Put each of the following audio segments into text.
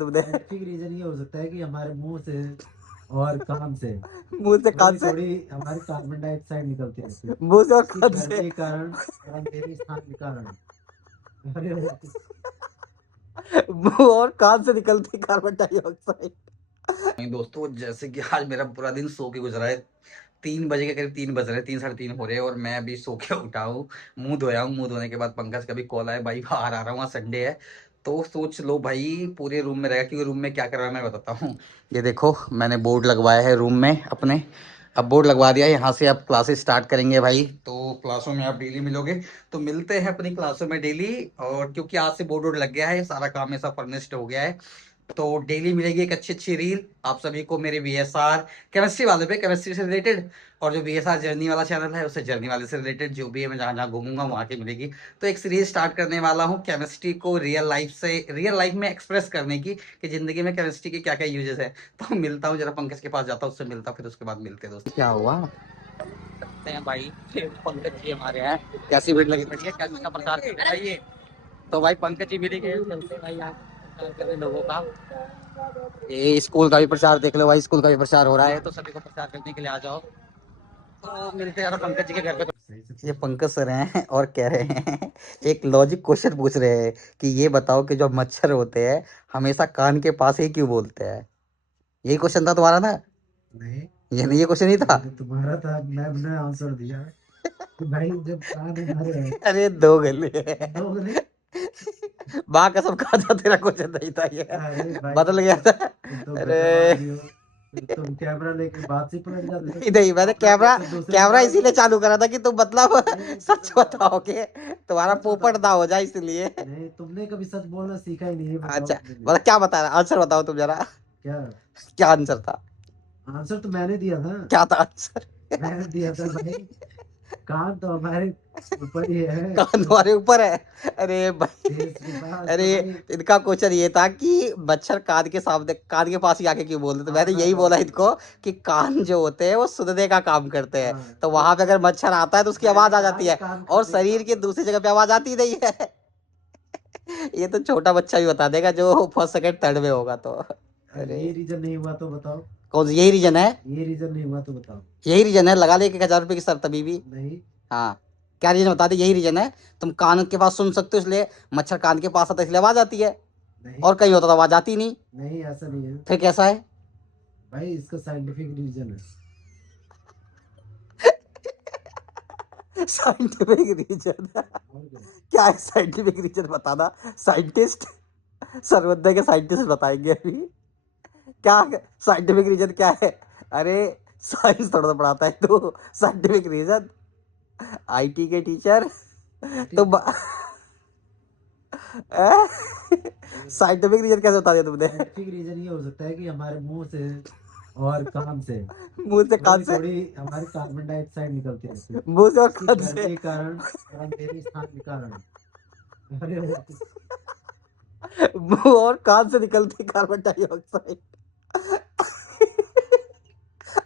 Scientific reason ये हो सकता है कि हमारे मुंह से और कान से मुंह से कान थोड़ी से, थोड़ी हमारी कार्बन डाइऑक्साइड निकलती रहती है, मुंह से और उसकी कान से। गर्मी के कारण और अंधेरे स्थान के कारण। अरे मुंह और कान से निकलती कार्बन डाइऑक्साइड। नहीं दोस्तों, जैसे कि आज मेरा पूरा दिन सो के गुजरा है। 3 बजे के करीब, 3 बज रहे, 3 साढ़े 3 हो रहे हैं और मैं अभी सो के उठा हूँ। मुंह धोया हूँ, मुंह धोने के बाद पंकज का भी कॉल आया, भाई बाहर आ रहा हूँ, आज संडे है। तो सोच लो भाई, पूरे रूम में रहेगा, क्योंकि रूम में क्या कर रहा है मैं बताता हूँ। ये देखो, मैंने बोर्ड लगवाया है रूम में अपने। अब बोर्ड लगवा दिया है, यहाँ से अब क्लासेस स्टार्ट करेंगे भाई। तो क्लासों में आप डेली मिलोगे, तो मिलते हैं अपनी क्लासों में डेली। और क्योंकि आज से बोर्ड वोर्ड लग गया है, सारा काम ऐसा फर्निश्ड हो गया है, तो डेली मिलेगी एक अच्छी अच्छी रील आप सभी को मेरे वीएसआर केमिस्ट्री वाले पे, केमिस्ट्री से रिलेटेड। और जो वीएसआर जर्नी वाला चैनल है, उससे जर्नी वाले से रिलेटेड जो भी है, मैं जहाँ जहाँ घूमूंगा वहाँ की मिलेगी। तो एक सीरीज स्टार्ट करने वाला हूँ केमिस्ट्री को रियल लाइफ से, रियल लाइफ में एक्सप्रेस करने की, कि जिंदगी में केमिस्ट्री के क्या क्या यूजेस है। तो मिलता हूँ जरा, पंकज के पास जाता हूँ, उससे मिलता हूँ, फिर उसके बाद मिलते हैं दोस्तों। क्या हुआ सकते हैं भाई, पंकज जी हमारे हैं। कैसी भीड़ लगी पड़ी है, कैसे का प्रचार कर रहे हैं ये। तो भाई पंकज जी मिले गए, चलते हैं भाई, आप प्रचार कर रहे हैं लोगों का। ये स्कूल का भी प्रचार देख लो भाई, स्कूल का भी प्रचार हो रहा है, तो सभी को प्रचार करने के लिए आ जाओ। तो मिलते हैं यार पंकज जी के घर पे। सही से ये पूछ। पंकज सर हैं और कह रहे हैं, एक लॉजिक क्वेश्चन पूछ रहे हैं कि ये बताओ कि जो मच्छर होते हैं हमेशा कान के पास ही क्यों बोलते हैं। यही क्वेश्चन था तुम्हारा ना? नहीं, ये क्वेश्चन नहीं था। ये तो तुम्हारा था, मैंने आंसर दिया कि भाई जब कान हमारे हैं। अरे दो गले। दो गले। माँ कसम खा था, तेरा क्वेश्चन नहीं था ये, अरे भाई बदल गया था। तुम तो गजब अरे आदमी हो। तुम कैमरा लेके बात से पलट जाते हो, नहीं नहीं, मैंने अपना कैमरा क्वेश्चन दूसरे को कैमरा डाल दो। इसीलिए चालू करा था कि तुम मतलब नहीं सच कैसे बताओ, बताओगे, तुम्हारा सच पोपट बताओ। ना हो जाए इसलिए। नहीं, तुमने कभी सच बोलना सीखा ही नहीं है, बताओ अच्छा, अपने लिए। मतलब क्या बता रहा, आंसर बताओ तुम जरा। क्या क्या आंसर था? आंसर तो मैंने दिया था। क्या था आंसर? मैंने दिया था भाई, कान तो हमारे ऊपर ही है कान तो तुम्हारे ऊपर है? अरे भाई, देश के पास अरे तो भाई। इनका क्वेश्चन ये था कि मच्छर कान के सामने, कान के पास ही आके क्यों बोलते, तो हाँ मैंने मैं यही बोला बताता इनको हूँ। कि कान जो होते हैं वो सुनने का काम करते हैं। हाँ तो तो वहां पे अगर मच्छर आता है तो उसकी मैंने आवाज आ कहा जाती कि है, कान और खाने का शरीर काम के करते दूसरी जगह पे आवाज आती नहीं है। ये तो छोटा बच्चा भी बता देगा जो फर्स्ट सेकंड थर्ड में होगा तो। हैं। अरे ये रीजन नहीं हुआ तो बताओ। कौन सा यही रीजन है? ये रीजन नहीं हुआ तो बताओ। यही रीजन है, लगा ले 1,000 रुपए की शर्त अभी भी। नहीं। हाँ, क्या रीजन बता दे, यही रीजन है। तुम कान के पास सुन सकते हो इसलिए, मच्छर कान के पास आता है इसलिए आवाज आती है, नहीं। और कहीं होता तो आवाज आती नहीं। नहीं ऐसा नहीं है फिर कैसा है? भाई, इसका साइंटिफिक रीजन है। Scientific reason? और क्या। क्या है साइंटिफिक रीजन, बताना। साइंटिस्ट, सर्वोदय के साइंटिस्ट बताएंगे अभी क्या साइंटिफिक रीजन क्या है। अरे साइंस थोड़ा सा पढ़ाता है तो साइंटिफिक रीजन, आईटी के टीचर तो साइंटिफिक रीजन कैसे बता दिया तुमने? साइंटिफिक रीजन ये हो सकता है कि हमारे मुंह से और कान से मुंह से कान थोड़ी से, थोड़ी हमारी कार्बन डाइऑक्साइड निकलती रहती है, मुंह से और उसकी कान से। गर्मी के कारण और अंधेरे स्थान के कारण। अरे मुंह और कान से निकलती कार्बन डाइऑक्साइड।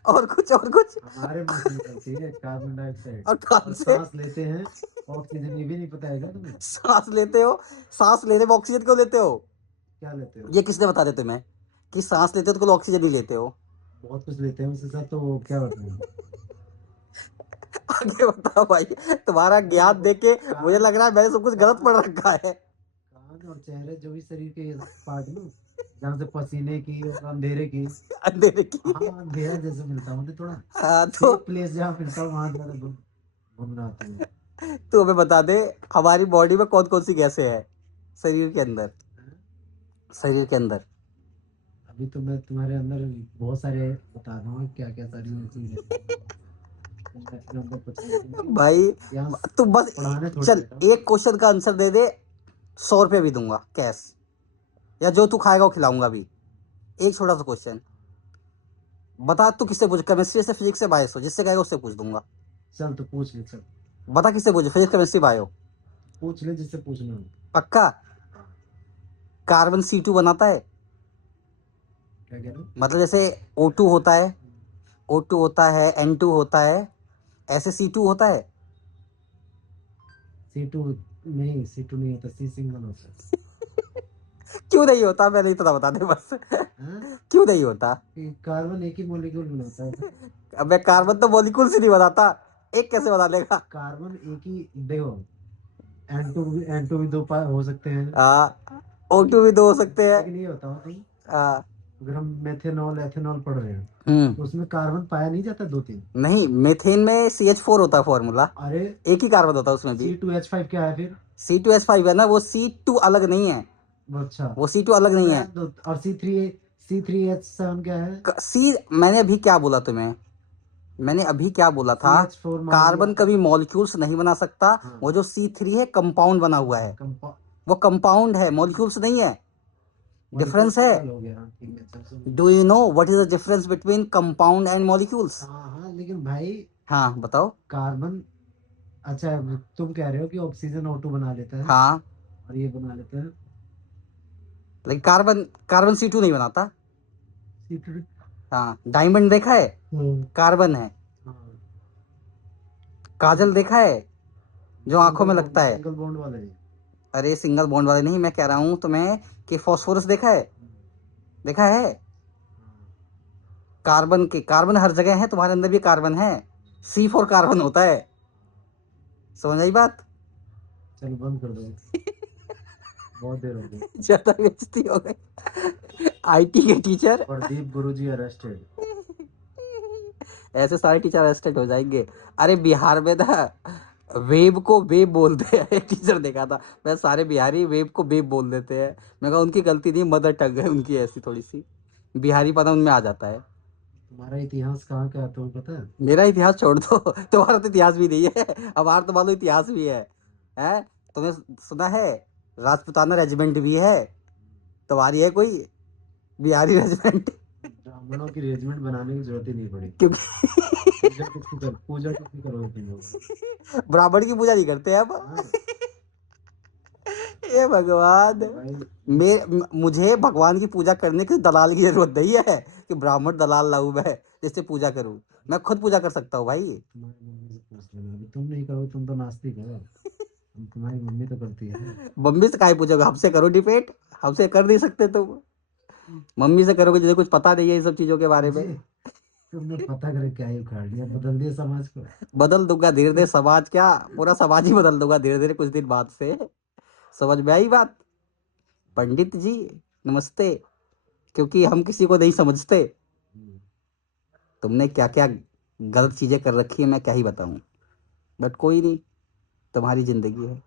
और कुछ, और कुछ? हमारे मुंह से निकलती है कार्बन डाइऑक्साइड, और कान और से? सांस लेते हैं ऑक्सीजन, ये भी नहीं पता है क्या तुम्हें? सांस लेते हो? सांस लेने में ऑक्सीजन क्यों लेते हो? क्या लेते हो? ये किसने बता दिया तुम्हें कि सांस लेते हो तो ऑक्सीजन नहीं लेते हो? बहुत कुछ लेते हैं उसके साथ, तो वो क्या बताऊं। आगे बताओ भाई, तुम्हारा भाई ज्ञान देखो, देख के मुझे कान लग रहा है मैंने सब कुछ गलत कान पढ़ रखा है। कान और चेहरे जो भी शरीर के पार्ट ना, जहाँ से पसीने की और अंधेरे की। अंधेरे की। हाँ अंधेरा जैसे मिलता है मुझे थोड़ा, हाँ तो सेफ प्लेस जहाँ मिलता है वहां ज्यादा घूमनाता हूँ। तू हमें बता दे, हमारी बॉडी में कौन कौन सी गैसें हैं शरीर के अंदर, हाँ? शरीर के अंदर? अभी तो मैं तुम्हारे अंदर बहुत सारे बता रहा हूँ क्या क्या सारी चीज है, तुम अपने अंदर कुछ नहीं, तुम भाई यहाँ तू बस पढ़ाने थोड़ी चल, बैठा हूँ। एक क्वेश्चन का आंसर दे दे, 100 रुपये भी दूंगा कैश, या जो तू खाएगा वो खिलाऊंगा भी। एक छोटा सा क्वेश्चन बता, तू किससे पूछ, केमिस्ट्री से, फिजिक्स से, बायो से, जिससे कहेगा उससे पूछ दूंगा। चल तो पूछ ले, चल बता किससे पूछ, फिजिक्स केमिस्ट्री बायो? पूछ ले जिससे पूछना हो। पक्का? हाँ, कार्बन C2 बनाता है, क्या कह रहे हो? मतलब जैसे O2 होता है, O2 होता है, N2 होता है, ऐसे C2 होता है। C2 नहीं, C2 नहीं होता, सी सिंगल होता है। क्यों नहीं होता, मैंने इतना बता दे बस। हाँ? क्यों नहीं होता? कार्बन एक ही मॉलिक्यूल बनाता है। अबे कार्बन तो मॉलिक्यूल से नहीं बनाता, एक कैसे बना लेगा? कार्बन एक ही, देखो N2 भी दो हो सकते हैं, हाँ, O2 भी दो हो सकते हैं। लेकिन ये बताओ तुम, हाँ। अगर हम मेथेनॉल एथेनॉल पढ़ रहे हैं हम्म। तो उसमें कार्बन पाया नहीं जाता, 2 3? नहीं, मीथेन में CH4 होता है फॉर्मूला, अरे एक ही कार्बन होता है उसमें भी। C2H5 क्या है फिर? C2H5 है ना, वो C2 अलग नहीं है, अच्छा, वो C2 अलग नहीं है। तो और C3H7 क्या है? सी, मैंने अभी क्या बोला तुम्हें, मैंने अभी क्या बोला था? CH4 मान लिया। कार्बन कभी मॉलिक्यूल्स नहीं बना सकता। हाँ, वो जो C3 है कंपाउंड बना हुआ है, कंपाउंड वो कंपाउंड है, मॉलिक्यूल्स नहीं है। मॉलिक्यूल डिफरेंस है। सिंगल हो गया, हाँ, ठीक है, चल समझ डू गया। You know what is the difference between compound and molecules? हाँ हाँ, लेकिन भाई हाँ बताओ। कार्बन, अच्छा तुम कह रहे हो कि ऑक्सीजन O2 बना लेता है हाँ, और ये बना लेता है लेकिन कार्बन, कार्बन C2 नहीं बनाता। C2। हाँ, डायमंड देखा है, हाँ कार्बन है। हाँ, काजल देखा है, जो आंखों में लगता है। सिंगल बॉन्ड वाले हैं। अरे सिंगल बॉन्ड वाले नहीं, मैं कह रहा हूँ तुम्हें कि फास्फोरस देखा है, देखा है? हाँ, कार्बन के, कार्बन हर जगह है, तुम्हारे अंदर भी कार्बन है। C4 कार्बन होता है। समझ आई बात? चलो बंद कर दो, बहुत देर हो गई। ज्यादा बेइज्जती हो गई। IT के टीचर, प्रदीप गुरुजी अरेस्टेड। ऐसे सारे टीचर अरेस्टेड हो जाएंगे। अरे बिहार में ना वेब को वेब बोलते हैं, एक टीचर देखा था मैं, सारे बिहारी वेब को वेब बोल देते हैं। मैं कहा उनकी गलती नहीं, मदर टंग है उनकी ऐसी थोड़ी सी, बिहारी पता उनमें आ जाता है। तुम्हारा इतिहास कहाँ का है तुम्हें पता है? मेरा इतिहास छोड़ दो, तुम्हारा तो इतिहास भी नहीं है, हमारा तो मानो इतिहास भी है। हैं? तुमने सुना है राजपूताना रेजिमेंट भी है, तुम्हारी है कोई बिहारी रेजिमेंट? ब्राह्मणों की रेजिमेंट बनाने की जरूरत ही नहीं पड़ी। क्योंकि पूजा किसकी करोगे तुम लोग? ब्राह्मण की पूजा नहीं करते अब। हाँ, हे भगवान, अरे भाई मुझे भगवान की पूजा करने की दलाल की जरूरत नहीं है कि ब्राह्मण दलाल लाऊं मैं जिससे पूजा करूं। मैं खुद पूजा कर सकता हूँ भाई। तुम्हारी मम्मी से पूछ लेना, अभी तुम नहीं करोगे, तुम तो नास्तिक हो, तुम्हारी मम्मी तो करती है। मम्मी से काहे पूछोगे, हमसे करो डिबेट, हमसे कर नहीं सकते तुम। मम्मी से करोगे जिसे कुछ पता नहीं है इन सब चीजों के बारे में। जी, तुमने पता करे क्या ही उखाड़ लिया, बदल दिया समाज को। बदल दूंगा धीरे धीरे समाज, क्या पूरा समाज ही बदल दूंगा धीरे धीरे कुछ दिन बाद से। समझ में आई बात? पंडित जी नमस्ते। क्योंकि हम किसी को नहीं समझते। हम्म, तुमने क्या क्या गलत चीजें कर रखी है मैं क्या ही बताऊं, बट कोई नहीं, तुम्हारी जिंदगी है।